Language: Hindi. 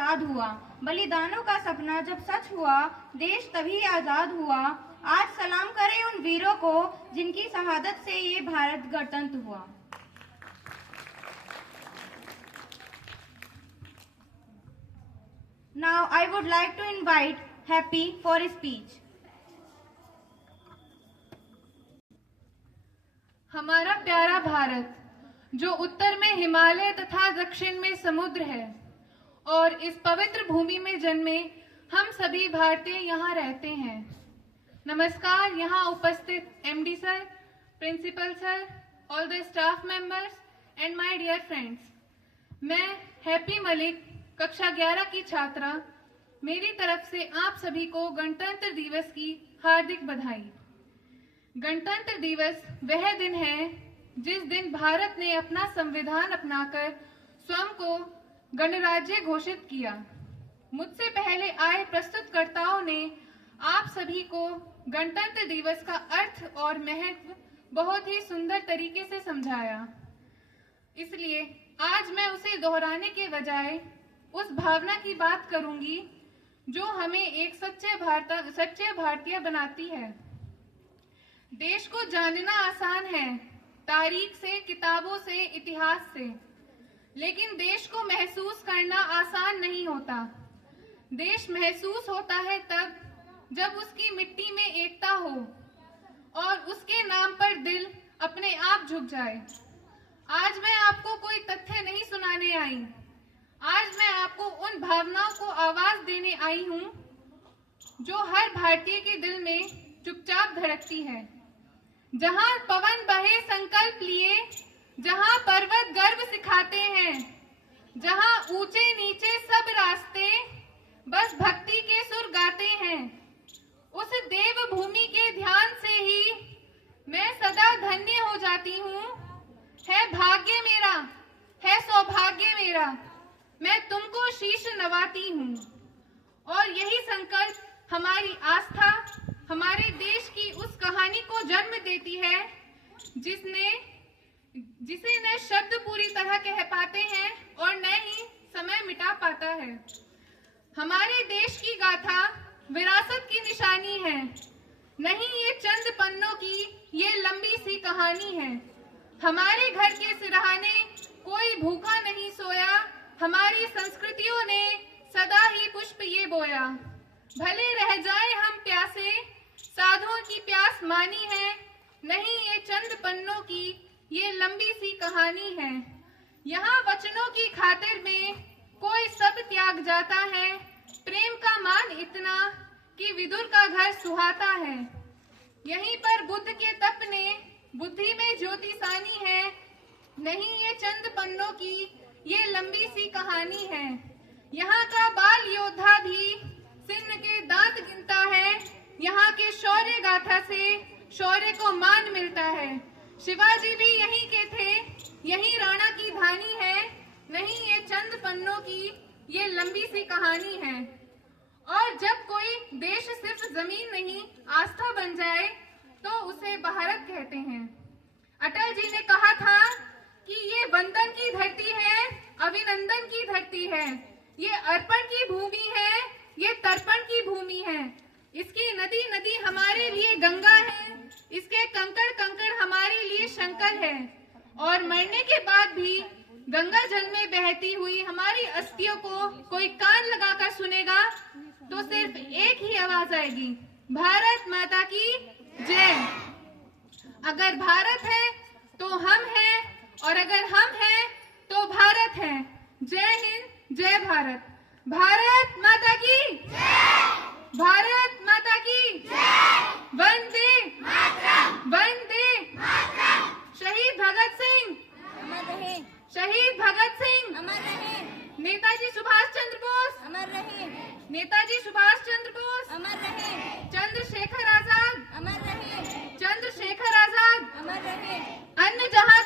आजाद हुआ। बलिदानों का सपना जब सच हुआ, देश तभी आजाद हुआ। आज सलाम करें उन वीरों को जिनकी शहादत से ये भारत गणतंत्र हुआ। Now I would like to invite Happy for a speech. हमारा प्यारा भारत, जो उत्तर में हिमालय तथा दक्षिण में समुद्र है, और इस पवित्र भूमि में जन्मे हम सभी भारतीय यहाँ रहते हैं। नमस्कार यहाँ उपस्थित MD sir, principal sir, all the staff members and my dear friends. मैं हैप्पी मलिक, कक्षा 11 की छात्रा, मेरी तरफ से आप सभी को गणतंत्र दिवस की हार्दिक बधाई। गणतंत्र दिवस वह दिन है जिस दिन भारत ने अपना संविधान अपनाकर स्वयं को गणराज्य घोषित किया। मुझसे पहले आए प्रस्तुतकर्ताओं ने आप सभी को गणतंत्र दिवस का अर्थ और महत्व बहुत ही सुंदर तरीके से समझाया, इसलिए आज मैं उसे दोहराने के बजाय उस भावना की बात करूंगी जो हमें एक सच्चे भारतीय बनाती है। देश को जानना आसान है, तारीख से, किताबों से, इतिहास से, लेकिन देश को महसूस करना आसान नहीं होता। देश महसूस होता है तब जब उसकी मिट्टी में एकता हो और उसके नाम पर दिल अपने आप झुक जाए। आज मैं आपको कोई तथ्य नहीं सुनाने आई, आज मैं आपको उन भावनाओं को आवाज देने आई हूँ जो हर भारतीय के दिल में चुपचाप धड़कती है। जहाँ पवन बहे संकल्प लिए, जहाँ पर्वत गर्व सिखाते हैं, जहाँ ऊंचे नीचे सब रास्ते बस भक्ति के सुर गाते हैं, उस देव भूमि के ध्यान से ही मैं सदा धन्य हो जाती हूँ। है भाग्य मेरा, है सौभाग्य मेरा, मैं तुमको शीश नवाती हूँ। और यही संकल्प हमारी आस्था हमारे देश की उस कहानी को जन्म देती है जिसे न शब्द पूरी तरह कह पाते हैं और न ही समय मिटा पाता है। हमारे देश की गाथा विरासत की निशानी है, नहीं ये चंद पन्नों की ये लंबी सी कहानी है। हमारे घर के सिरहाने कोई भूखा नहीं सोया, हमारी संस्कृतियों ने सदा ही पुष्प ये बोया। भले रह जाए हम प्यासे, साधुओं की प्यास मानी है, नहीं ये चंद पन्नों की ये लंबी सी कहानी है। यहाँ वचनों की खातिर में कोई सब त्याग जाता है, प्रेम का मान इतना कि विदुर का घर सुहाता है। यहीं पर बुद्ध के तप ने बुद्धि में ज्योति सानी है, नहीं ये चंद पन्नों की ये लंबी सी कहानी है। यहाँ का बाल योद्धा भी सिन्न के दांत गिनता है, यहाँ के शौर्य गाथा से शौर्य को मान मिलता है। शिवाजी भी यहीं के थे, यही राणा की धानी है, नहीं ये चंद पन्नों की ये लंबी सी कहानी है। और जब कोई देश सिर्फ जमीन नहीं आस्था बन जाए तो उसे भारत कहते हैं। अटल जी ने कहा था कि ये वंदन की धरती है, अभिनंदन की धरती है, ये अर्पण की भूमि है, ये तर्पण की भूमि है। इसकी नदी नदी हमारे लिए गंगा है, इसके कंकड़ कंकड़ हमारे लिए शंकर है। और मरने के बाद भी गंगा जल में बहती हुई हमारी अस्थियों को कोई कान लगाकर सुनेगा तो सिर्फ एक ही आवाज आएगी, भारत माता की जय। अगर भारत है तो हम हैं, और अगर हम हैं तो भारत है। जय हिंद, जय भारत। भारत माता की जय, भारत माता की जय, वंदे मातरम, वंदे मातरम। शहीद भगत सिंह अमर रहे, शहीद भगत सिंह अमर रहे, नेताजी सुभाष चंद्र बोस अमर रहे, नेताजी सुभाष चंद्र बोस अमर रहे, चंद्रशेखर आजाद अमर रहे, चंद्रशेखर आजाद अमर रहे। अन्न जहाँ